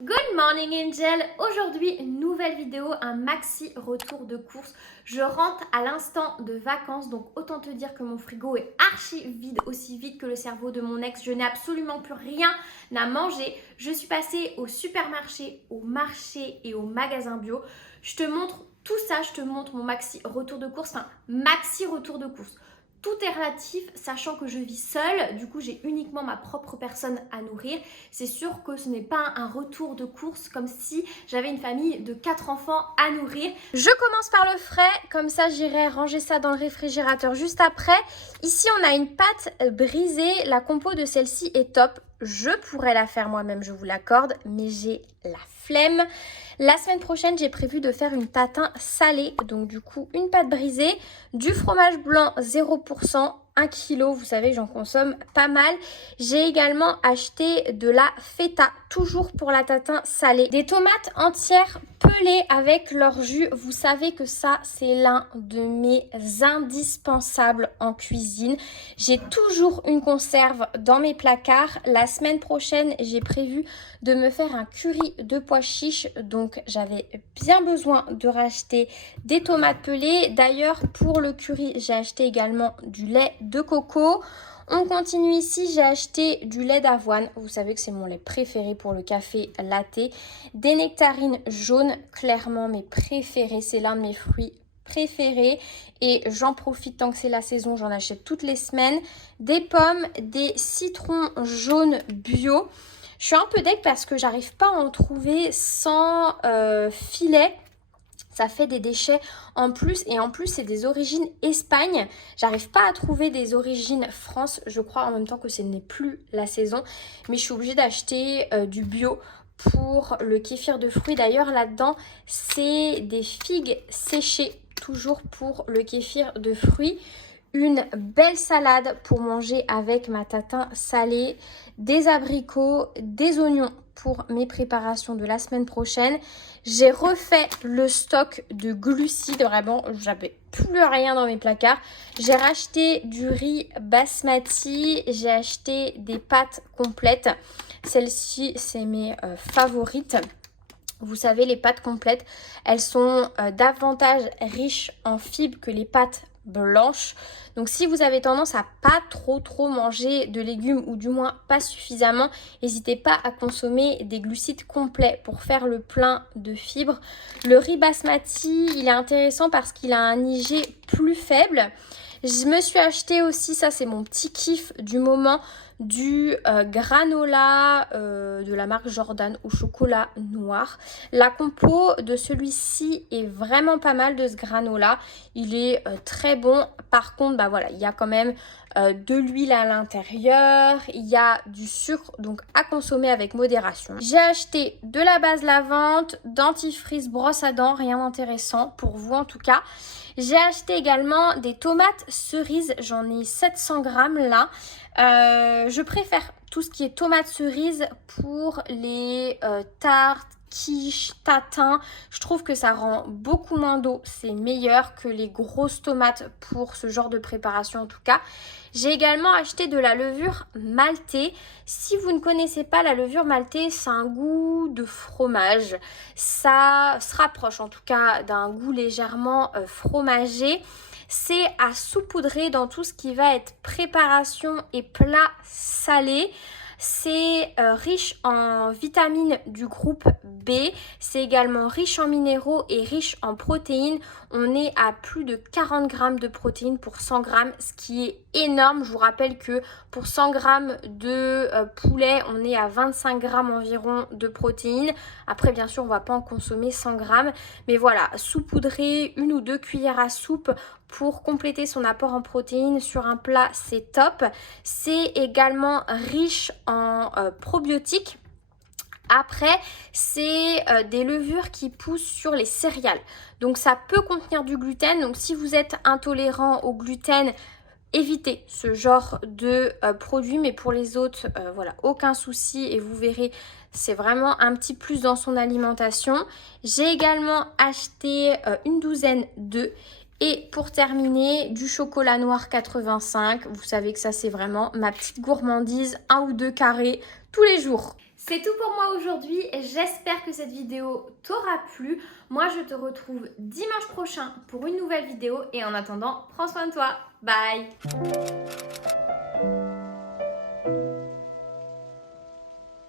Good morning Angel. Aujourd'hui, nouvelle vidéo, un maxi retour de course. Je rentre à l'instant de vacances, donc autant te dire que mon frigo est archi vide, aussi vide que le cerveau de mon ex. Je n'ai absolument plus rien à manger. Je suis passée au supermarché, au marché et au magasin bio. Je te montre tout ça, je te montre mon maxi retour de course, enfin maxi retour de course. Tout est relatif, sachant que je vis seule, du coup j'ai uniquement ma propre personne à nourrir. C'est sûr que ce n'est pas un retour de course comme si j'avais une famille de 4 enfants à nourrir. Je commence par le frais, comme ça j'irai ranger ça dans le réfrigérateur juste après. Ici on a une pâte brisée, la compo de celle-ci est top. Je pourrais la faire moi-même, je vous l'accorde, mais j'ai la flemme. La semaine prochaine, j'ai prévu de faire une tatin salée, donc du coup une pâte brisée, du fromage blanc 0%, 1 kg, vous savez j'en consomme pas mal. J'ai également acheté de la feta, toujours pour la tatin salée. Des tomates entières pelées avec leur jus, vous savez que ça c'est l'un de mes indispensables en cuisine. J'ai toujours une conserve dans mes placards. La semaine prochaine, j'ai prévu de me faire un curry de pois chiches, donc j'avais bien besoin de racheter des tomates pelées. D'ailleurs, pour le curry, j'ai acheté également du lait de coco. On continue ici, j'ai acheté du lait d'avoine, vous savez que c'est mon lait préféré pour le café latte. Des nectarines jaunes, clairement mes préférés, c'est l'un de mes fruits préférés et j'en profite tant que c'est la saison, j'en achète toutes les semaines. Des pommes, des citrons jaunes bio. Je suis un peu deg parce que j'arrive pas à en trouver sans filet. Ça fait des déchets en plus et en plus c'est des origines Espagne. J'arrive pas à trouver des origines France, je crois en même temps que ce n'est plus la saison. Mais je suis obligée d'acheter du bio pour le kéfir de fruits. D'ailleurs là-dedans c'est des figues séchées, toujours pour le kéfir de fruits. Une belle salade pour manger avec ma tatin salée, des abricots, des oignons pour mes préparations de la semaine prochaine. J'ai refait le stock de glucides, vraiment j'avais plus rien dans mes placards. J'ai racheté du riz basmati, j'ai acheté des pâtes complètes. Celles-ci c'est mes favorites. Vous savez, les pâtes complètes, elles sont davantage riches en fibres que les pâtes blanches. Donc si vous avez tendance à pas trop manger de légumes ou du moins pas suffisamment, n'hésitez pas à consommer des glucides complets pour faire le plein de fibres. Le riz basmati, il est intéressant parce qu'il a un IG plus faible. Je me suis acheté aussi, ça c'est mon petit kiff du moment, du granola de la marque Jordan au chocolat noir. La compo de celui-ci est vraiment pas mal de ce granola. Il est très bon. Par contre, bah voilà, il y a quand même de l'huile à l'intérieur. Il y a du sucre, donc à consommer avec modération. J'ai acheté de la base lavante, dentifrice, brosse à dents, rien d'intéressant pour vous en tout cas. J'ai acheté également des tomates cerises, j'en ai 700 grammes là. Je préfère tout ce qui est tomates cerises pour les tartes, quiches, tatins. Je trouve que ça rend beaucoup moins d'eau, c'est meilleur que les grosses tomates pour ce genre de préparation en tout cas. J'ai également acheté de la levure maltée. Si vous ne connaissez pas la levure maltée, c'est un goût de fromage. Ça se rapproche en tout cas d'un goût légèrement fromagé. C'est à saupoudrer dans tout ce qui va être préparation et plats salés. C'est riche en vitamines du groupe B. C'est également riche en minéraux et riche en protéines. On est à plus de 40 grammes de protéines pour 100 grammes, ce qui est énorme. Je vous rappelle que pour 100 grammes de poulet, on est à 25 grammes environ de protéines. Après, bien sûr, on ne va pas en consommer 100 grammes. Mais voilà, saupoudrer 1 ou 2 cuillères à soupe pour compléter son apport en protéines sur un plat, c'est top. C'est également riche en probiotiques. Après, c'est des levures qui poussent sur les céréales. Donc ça peut contenir du gluten. Donc si vous êtes intolérant au gluten, évitez ce genre de produit. Mais pour les autres, voilà, aucun souci. Et vous verrez, c'est vraiment un petit plus dans son alimentation. J'ai également acheté une douzaine d'œufs. Et pour terminer, du chocolat noir 85. Vous savez que ça, c'est vraiment ma petite gourmandise. 1 ou 2 carrés tous les jours. C'est tout pour moi aujourd'hui. J'espère que cette vidéo t'aura plu. Moi, je te retrouve dimanche prochain pour une nouvelle vidéo. Et en attendant, prends soin de toi. Bye!